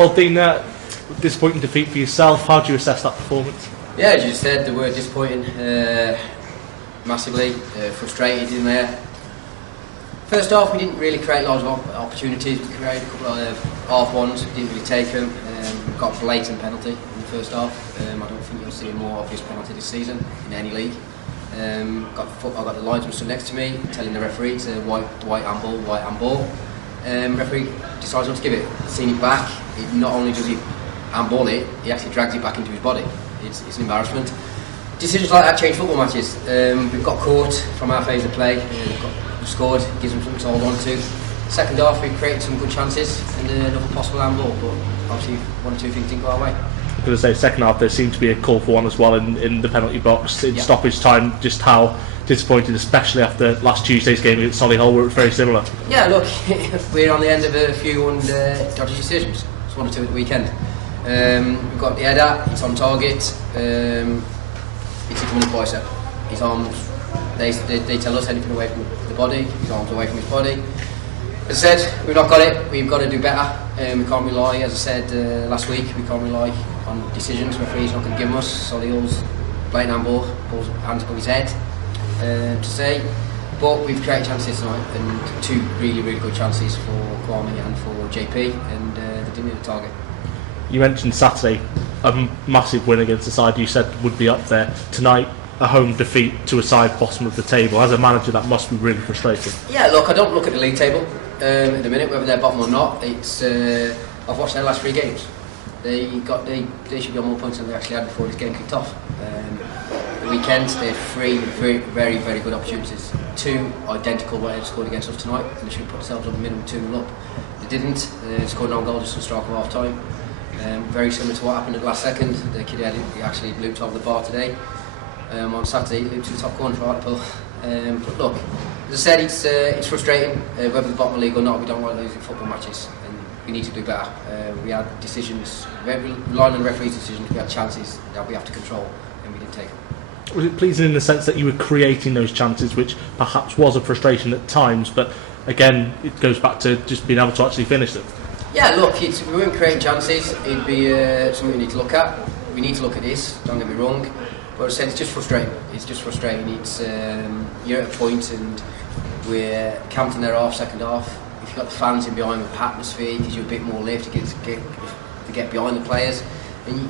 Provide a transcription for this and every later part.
Well, Dean, disappointing defeat for yourself. How do you assess that performance? Yeah, as you said, they were disappointing, massively, frustrated in there. First half, we didn't really create lots of opportunities. We created a couple of half ones, we didn't really take them. Got a blatant penalty in the first half. I don't think you'll see a more obvious penalty this season in any league. I got the linesman stood next to me, telling the referee it's a white handball. Referee decides not to give it. Seen it back. Not only does he handball it, he actually drags it back into his body. It's an embarrassment. Decisions like that change football matches. We've got caught from our phase of play. We've scored, gives them something to hold on to. Second half, we created some good chances and another possible handball, but obviously one or two things didn't go our way. I'm going to say second half there seemed to be a call for one as well in the penalty box in stoppage time. Just how disappointed, especially after last Tuesday's game against Solihull, where it was very similar. Yeah, look, we're on the end of a few dodgy decisions. It's one or two at the weekend. We've got the header, it's on target. It's a money poiser. His arms, they tell us anything away from the body, his arms away from his body. As I said, we've not got it, we've got to do better. We can't rely, as I said last week, we can't rely on decisions. Referee's not going to give them us. Solihull's blatant handball, pulls hands above his head, to say. But we've created chances tonight, and two really, really good chances for Kwame and for JP, and they didn't hit the target. You mentioned Saturday, a massive win against a side you said would be up there. Tonight, a home defeat to a side bottom of the table. As a manager, that must be really frustrating. Yeah, look, I don't look at the league table at the minute, whether they're bottom or not. It's I've watched their last 3 games. They should be on more points than they actually had before this game kicked off. The weekend, they had 3 very, very good opportunities. 2 identical where they scored against us tonight, and they should have put themselves on the minimum 2-0 up. They didn't. They scored an own goal just to strike half time. Very similar to what happened at the last second. The kid he actually looped over the bar today. On Saturday, he looped to the top corner for Hartlepool. But look, as I said, it's frustrating. Whether the bottom of the league or not, we don't like losing football matches, and we need to do better. We had decisions, relying on referees' decisions, we had chances that we have to control, and we didn't take them. Was it pleasing in the sense that you were creating those chances, which perhaps was a frustration at times, but again, it goes back to just being able to actually finish them? Yeah, look, if we weren't creating chances, it'd be something we need to look at. We need to look at this, don't get me wrong. But as I said, it's just frustrating. It's just frustrating. It's you're at a point and we're counting their half, second half. If you've got the fans in behind with atmosphere, it gives you a bit more lift to get behind the players, and it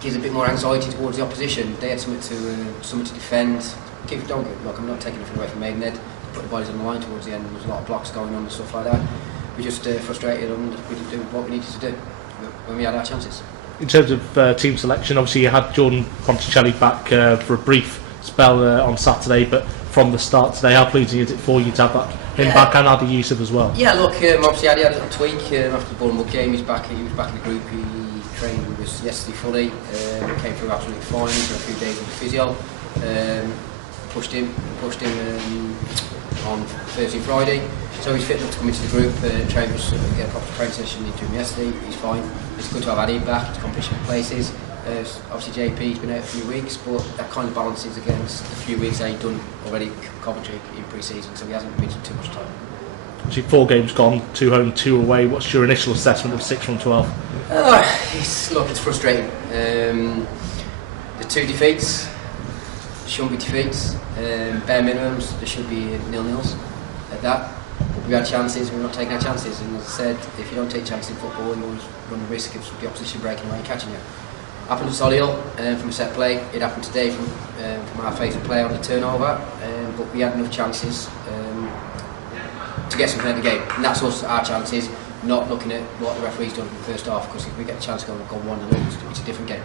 gives a bit more anxiety towards the opposition. They had something to defend. Look, I'm not taking anything away from Maidenhead. They put the bodies on the line towards the end. There was a lot of blocks going on and stuff like that. We just frustrated and we didn't do what we needed to do when we had our chances. In terms of team selection, obviously you had Jordan Ponticelli back for a brief spell on Saturday, but from the start today, how pleasing is it for you to have him back and Adi Yusuf as well? Yeah, look, obviously Adi had a little tweak after the Bournemouth game. He was back in the group. He trained with us yesterday fully. Came through absolutely fine. He's got a few days with the physio. Pushed him on Thursday and Friday. So he's fit enough to come into the group, train us, get a proper training session into him yesterday. He's fine. It's good to have Adi back to competition places. Obviously JP's been out a few weeks, but that kind of balances against the few weeks that he'd done already Coventry in pre-season, so he hasn't been too much time. Obviously 4 games gone, 2 home, 2 away. What's your initial assessment of 6 from 12? It's frustrating. The 2 defeats shouldn't be defeats. Bare minimums, there should be 0-0s at that. We had chances, we're not taking our chances, and as I said, if you don't take chances in football, you always run the risk of the opposition breaking away and catching you. Happened to Solihull from a set play, it happened today from our phase of play on the turnover, but we had enough chances to get something out of the game, and that's us, our chances, not looking at what the referee's done in the first half, because if we get a chance to go 1-0, it's a different game.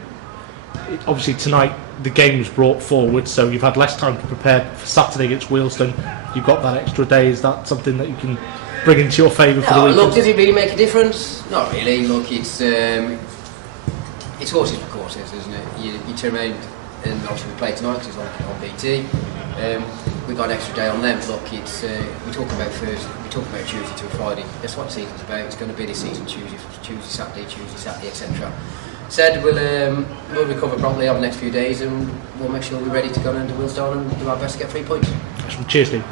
Obviously tonight the game was brought forward, so you've had less time to prepare for Saturday against Wealdstone. You've got that extra day. Is that something that you can bring into your favour for the weekend? Look, does it really make a difference? Not really. Look, it's horses for courses, isn't it? You turn around and obviously we play tonight because it's on BT. We've got an extra day on them. Look, we talk about Thursday, we talk about Tuesday to Friday. That's what the season's about. It's going to be this season: Tuesday, Saturday, etc. Said we'll recover properly over the next few days, and we'll make sure we're ready to go down to Wealdstone and do our best to get 3 points. Cheers, Steve.